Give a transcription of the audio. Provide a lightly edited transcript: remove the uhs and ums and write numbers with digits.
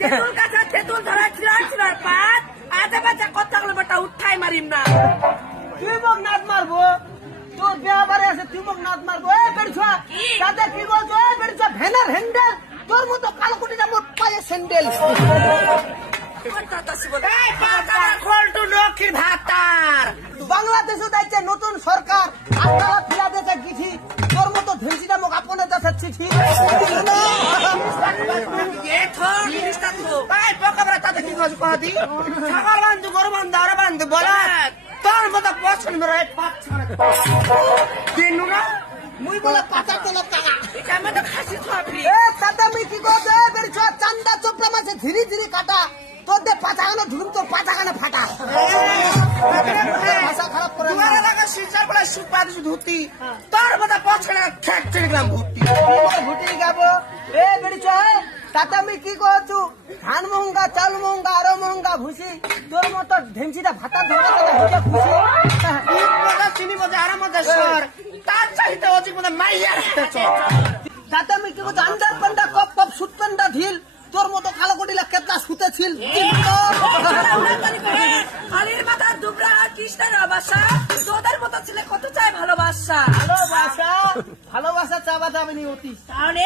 তেতুল কাছে তেতুল ধরা ছিল পাত আজে বাজে কথাগুলো বেটা উঠাই মারিম না। তুই মোক নাদ মারবো, তোর ব্যাপারে আছে তুই মোক নাদ মারবো। এ বেড়ছুয়া তাতে কি বলছো? এ বেড়ছুয়া ভেনার হ্যান্ডেল তোর মতো কালকুটিটা মোট পায়ে স্যান্ডেল। বাংলাদেশে যাইছে নতুন সরকার, আপনারা ফিরা দেশে চিঠি, তোর মতো ধেন্সিটা মোক আপনে দেশের চিঠি। ছাগল বান্ধু গরু বান্ধু আরো বান্ধু বলা তোর মতো পছন্দ মুই বলে পাচার তোলা টাকা খাসি খাবি তাতে আমি কি করছো? চান্দা চোপড়া মাছে ধীরে ধীরে কাটা, তোর দে পাচাগানো ধুম তোর পাচাগানো ফাটা। ভাষা খারাপ করে তোমার এলাকা শিলচর বলে সুপার ধুতি তোর মতো পছন্দ ঠেক টেলিগ্রাম ভর্তি ভুটি গাবো। এ বেড়িছ তাতে আমি কি করছু? ধান মহঙ্গা, চাল মহঙ্গা, আরো মহঙ্গা ভুসি, তোর মতো ঢেমসিটা ভাতা ধরা হইয়া খুশি। চিনি মধ্যে আরো মধ্যে সর তার চাইতে অধিক মধ্যে মাইয়া তাতে আমি কি করছি? আন্ডার প্যান্ডা কপ কপ সুট প্যান্ডা ঢিল, তোর মতো কালো কটিলা কেতলা শুতেছিল। আলির মাথা দুবরা কৃষ্ণের বাসা তোদের মতো ছেলে কত চায় ভালোবাসা। ভালোবাসা ভালোবাসা চাবা যাবে নি অতি তাহলে